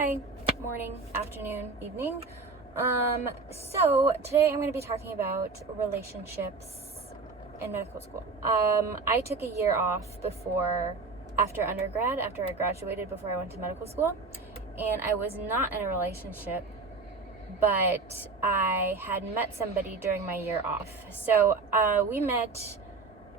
Hi, morning, afternoon, evening. So today I'm going to be talking about relationships in medical school. I took a year off after undergrad, after I graduated, before I went to medical school, and I was not in a relationship, but I had met somebody during my year off. So we met.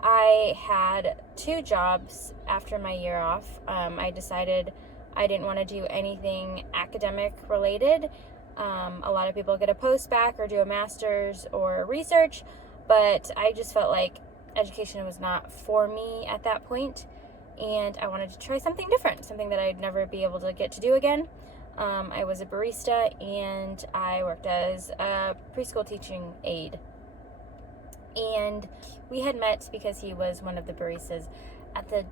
I had 2 jobs after my year off. I decided I didn't want to do anything academic related. A lot of people get a post-bac or do a master's or research, but I just felt like education was not for me at that point, and I wanted to try something different, something that I'd never be able to get to do again. I was a barista, and I worked as a preschool teaching aide. And we had met because he was one of the baristas at the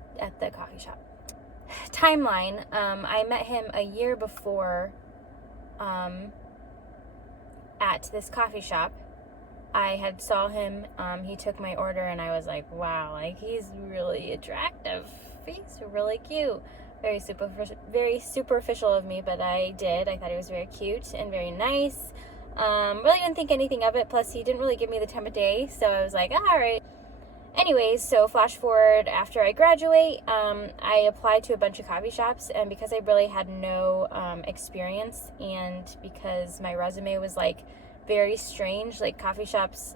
coffee shop. Timeline, I met him a year before at this coffee shop. I had saw him, he took my order, and I was like, wow, like, he's really attractive. He's really cute. Very superficial of me, but I thought he was very cute and very nice. Really didn't think anything of it. Plus, he didn't really give me the time of day, so I was like, all right. Anyways, so flash forward, after I graduate, I applied to a bunch of coffee shops, and because I really had no experience, and because my resume was like very strange, like coffee shops,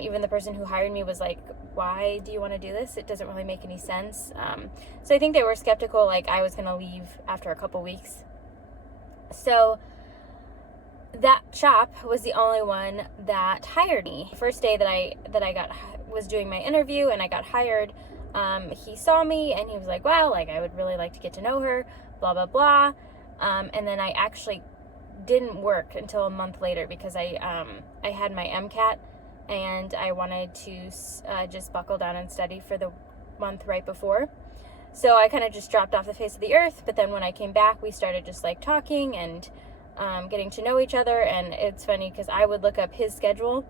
even the person who hired me was like, why do you want to do this? It doesn't really make any sense. So I think they were skeptical, like I was going to leave after a couple weeks. So that shop was the only one that hired me. First day that I was doing my interview and I got hired, he saw me and he was like, wow, like I would really like to get to know her, blah, blah, blah. And then I actually didn't work until a month later because I had my MCAT and I wanted to just buckle down and study for the month right before. So I kind of just dropped off the face of the earth. But then when I came back, we started just like talking and getting to know each other. And it's funny because I would look up his schedule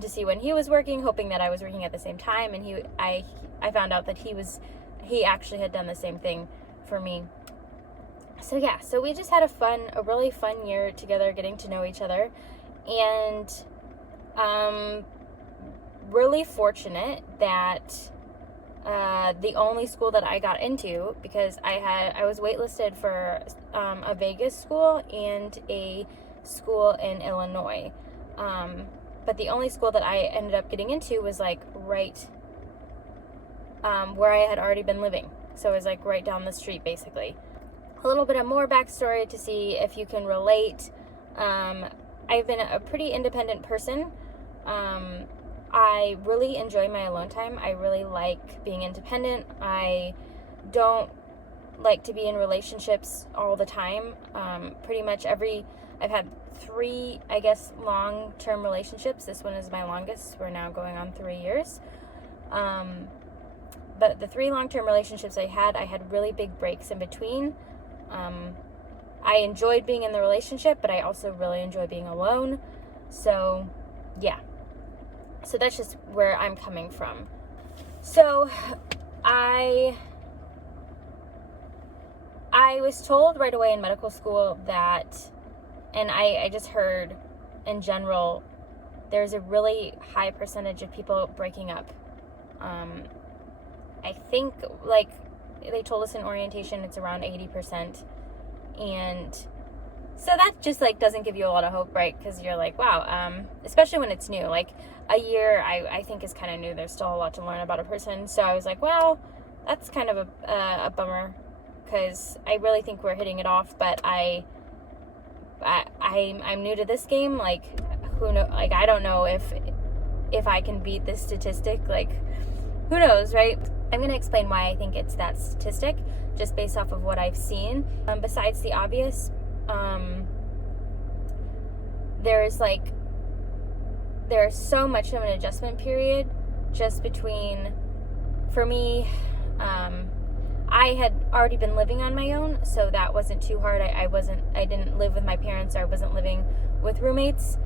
to see when he was working, hoping that I was working at the same time. And I found out that he actually had done the same thing for me. So yeah, so we just had a really fun year together, getting to know each other, and really fortunate that the only school that I got into, because I was waitlisted for a Vegas school and a school in Illinois, but the only school that I ended up getting into was like right where I had already been living. So it was like right down the street, basically. A little bit of more backstory to see if you can relate. I've been a pretty independent person. I really enjoy my alone time. I really like being independent. I don't like to be in relationships all the time. Pretty much I've had 3, I guess, long-term relationships. This one is my longest. We're now going on 3 years. But the 3 long-term relationships I had really big breaks in between. I enjoyed being in the relationship, but I also really enjoy being alone. So, yeah. So that's just where I'm coming from. So I was told right away in medical school that, and I just heard in general, there's a really high percentage of people breaking up. I think, like, they told us in orientation it's around 80%. And so that just, like, doesn't give you a lot of hope, right? Because you're like, wow, especially when it's new. Like, a year, I think, is kind of new. There's still a lot to learn about a person. So I was like, well, that's kind of a bummer, because I really think we're hitting it off. But I'm new to this game. Like, who know? Like, I don't know if I can beat this statistic. Like, who knows, right? I'm going to explain why I think it's that statistic, just based off of what I've seen. Besides the obvious, there's so much of an adjustment period just between, for me, I had already been living on my own, so that wasn't too hard. I didn't live with my parents, or I wasn't living with roommates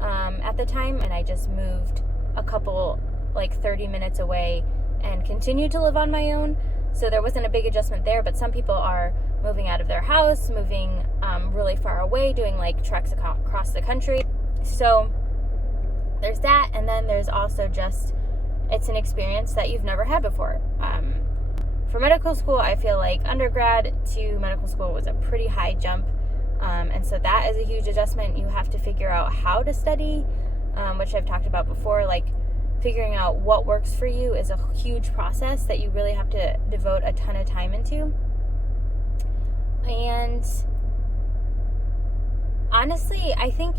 at the time, and I just moved a couple, like 30 minutes away and continued to live on my own. So there wasn't a big adjustment there, but some people are, moving out of their house, moving really far away, doing like treks across the country. So there's that, and then there's also just, it's an experience that you've never had before. For medical school, I feel like undergrad to medical school was a pretty high jump, and so that is a huge adjustment. You have to figure out how to study, which I've talked about before. Like, figuring out what works for you is a huge process that you really have to devote a ton of time into. And honestly, I think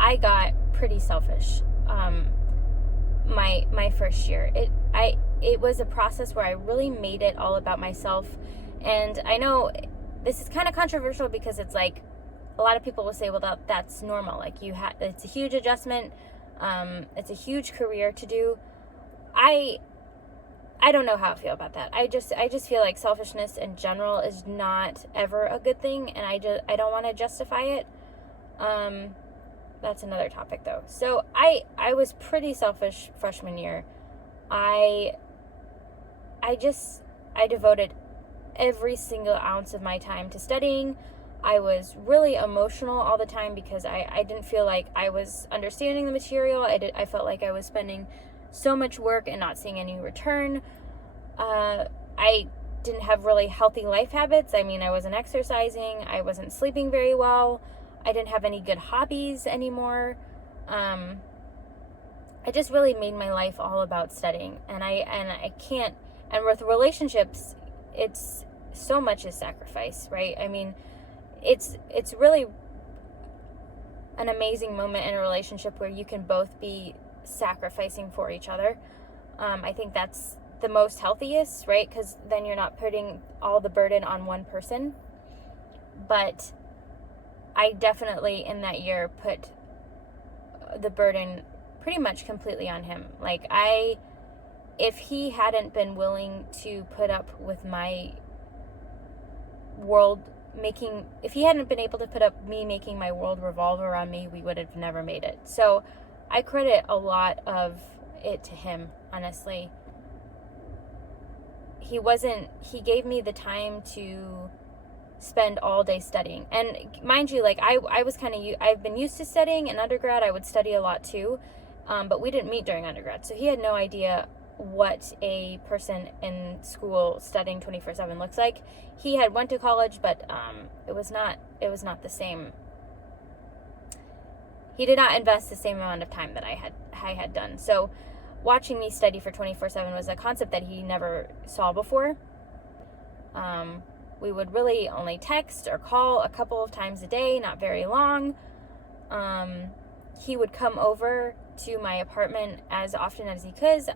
I got pretty selfish my first year. It was a process where I really made it all about myself. And I know this is kind of controversial because it's like, a lot of people will say, well, that's normal. Like, it's a huge adjustment. It's a huge career to do. I don't know how I feel about that. I just feel like selfishness in general is not ever a good thing, and I don't want to justify it. That's another topic though. So I was pretty selfish freshman year. I devoted every single ounce of my time to studying. I was really emotional all the time because I didn't feel like I was understanding the material. I felt like I was spending so much work and not seeing any return. I didn't have really healthy life habits. I mean, I wasn't exercising. I wasn't sleeping very well. I didn't have any good hobbies anymore. I just really made my life all about studying. And I can't, and with relationships, it's so much is sacrifice, right? I mean, it's really an amazing moment in a relationship where you can both be sacrificing for each other. I think that's the most healthiest, right? Because then you're not putting all the burden on one person. But I definitely in that year put the burden pretty much completely on him. Like, if he hadn't been willing to put up with my world making, if he hadn't been able to put up me making my world revolve around me, we would have never made it. So I credit a lot of it to him, honestly. He gave me the time to spend all day studying. And mind you, like, I was I've been used to studying. In undergrad, I would study a lot too, but we didn't meet during undergrad. So he had no idea what a person in school studying 24/7 looks like. He had went to college, but it was not the same. He did not invest the same amount of time that I had done. So watching me study for 24/7 was a concept that he never saw before. We would really only text or call a couple of times a day, not very long. He would come over to my apartment as often as he could.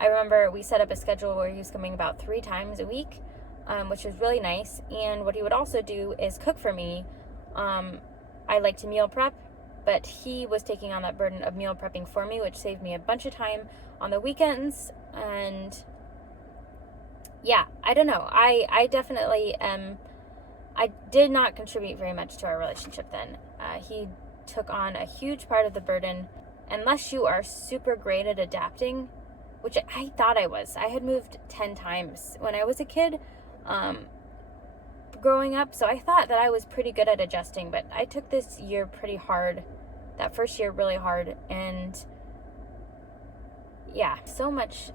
I remember we set up a schedule where he was coming about 3 times a week, which was really nice. And what he would also do is cook for me. I like to meal prep, but he was taking on that burden of meal prepping for me, which saved me a bunch of time on the weekends. And yeah, I don't know. I definitely I did not contribute very much to our relationship then. He took on a huge part of the burden. Unless you are super great at adapting, which I thought I was. I had moved 10 times when I was a kid growing up, so I thought that I was pretty good at adjusting, but I took this year pretty hard, that first year really hard, and yeah, so much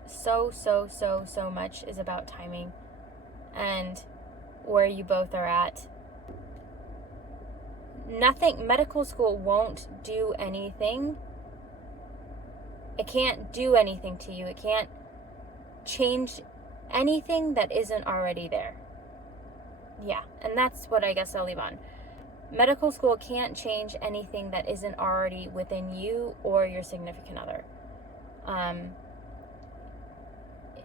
is about timing and where you both are at. Medical school won't do anything. It can't do anything to you. It can't change anything that isn't already there. Yeah, and that's what I guess I'll leave on. Medical school can't change anything that isn't already within you or your significant other.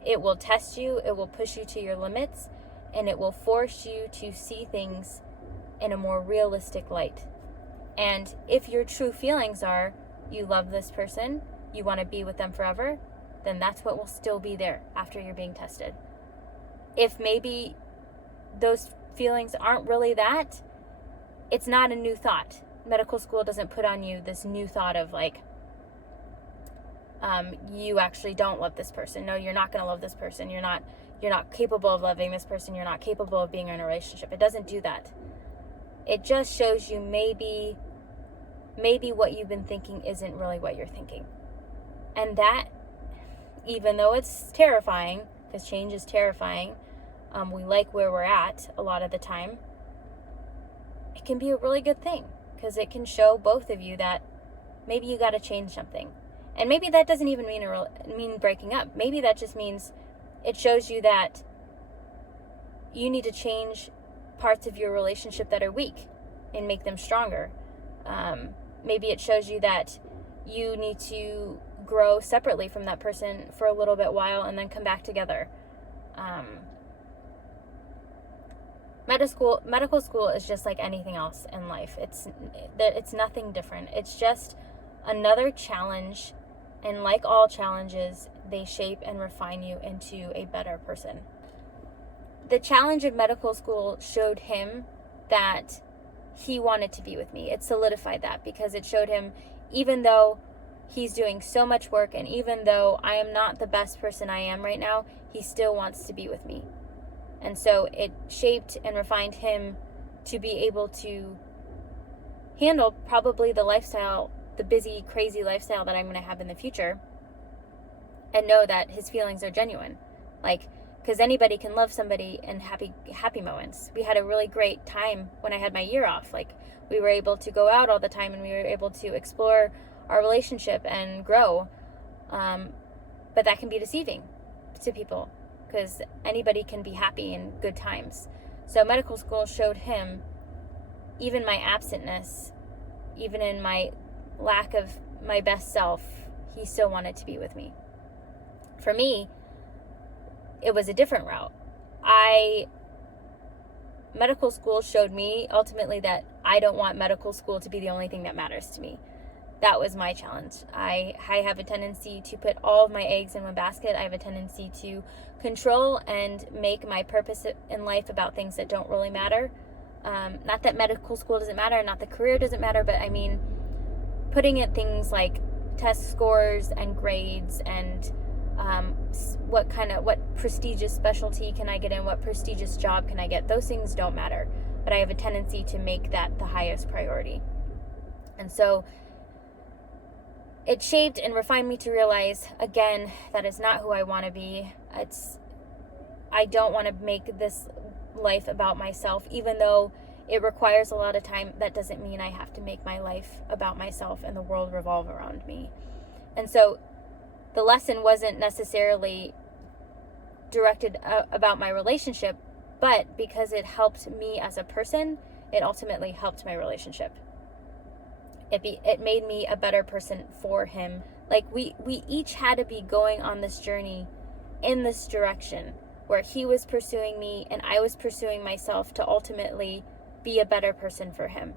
It will test you, it will push you to your limits, and it will force you to see things in a more realistic light. And if your true feelings are, you love this person, you want to be with them forever, then that's what will still be there after you're being tested. If maybe those feelings aren't really that, it's not a new thought. Medical school doesn't put on you this new thought of like, you actually don't love this person. No, you're not going to love this person. You're you're not capable of loving this person, you're not capable of being in a relationship. It doesn't do that. It just shows you maybe what you've been thinking isn't really what you're thinking. And that, even though it's terrifying, because change is terrifying, we like where we're at a lot of the time, it can be a really good thing, because it can show both of you that maybe you got to change something. And maybe that doesn't even mean breaking up. Maybe that just means it shows you that you need to change parts of your relationship that are weak and make them stronger. Maybe it shows you that you need to grow separately from that person for a little bit while and then come back together. Medical school is just like anything else in life. It's nothing different. It's just another challenge, and like all challenges, they shape and refine you into a better person. The challenge of medical school showed him that he wanted to be with me. It solidified that, because it showed him, even though he's doing so much work, and even though I am not the best person I am right now, he still wants to be with me. And so it shaped and refined him to be able to handle probably the busy, crazy lifestyle that I'm going to have in the future, and know that his feelings are genuine. Because anybody can love somebody in happy moments. We had a really great time when I had my year off. We were able to go out all the time, and we were able to explore our relationship and grow. But that can be deceiving to people, because anybody can be happy in good times. So medical school showed him, even my absentness, even in my lack of my best self, he still wanted to be with me. For me, it was a different route. Medical school showed me ultimately that I don't want medical school to be the only thing that matters to me. That was my challenge. I have a tendency to put all of my eggs in one basket. I have a tendency to control and make my purpose in life about things that don't really matter. Not that medical school doesn't matter, not that career doesn't matter, but I mean, putting at things like test scores and grades and what prestigious specialty can I get in, what prestigious job can I get, those things don't matter. But I have a tendency to make that the highest priority. And so it shaped and refined me to realize, again, that is not who I want to be. I don't want to make this life about myself, even though it requires a lot of time. That doesn't mean I have to make my life about myself and the world revolve around me. And so the lesson wasn't necessarily directed about my relationship, but because it helped me as a person, it ultimately helped my relationship. It made me a better person for him. We each had to be going on this journey in this direction, where he was pursuing me and I was pursuing myself to ultimately be a better person for him.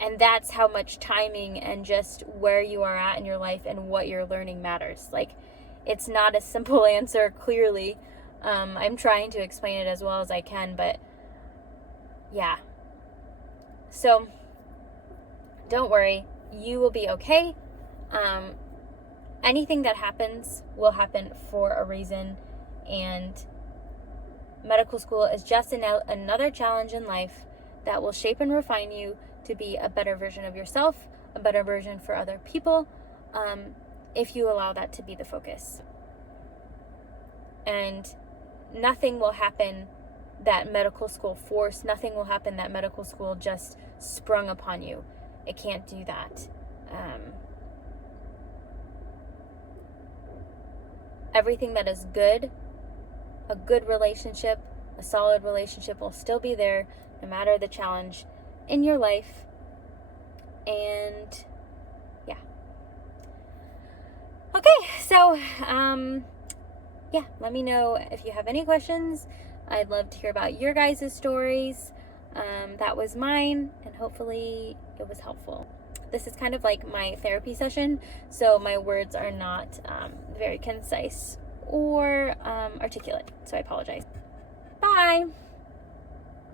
And that's how much timing and just where you are at in your life and what you're learning matters. It's not a simple answer, clearly. I'm trying to explain it as well as I can, but yeah. So don't worry, you will be okay. Anything that happens will happen for a reason, and medical school is just another challenge in life that will shape and refine you to be a better version of yourself, a better version for other people, if you allow that to be the focus. And nothing will happen that medical school forced, nothing will happen that medical school just sprung upon you. It can't do that. Everything that is good, a good relationship, a solid relationship will still be there no matter the challenge in your life. And yeah. Okay, so let me know if you have any questions. I'd love to hear about your guys' stories. That was mine, and hopefully it was helpful. This is kind of like my therapy session, so my words are not very concise or articulate, so I apologize. Bye!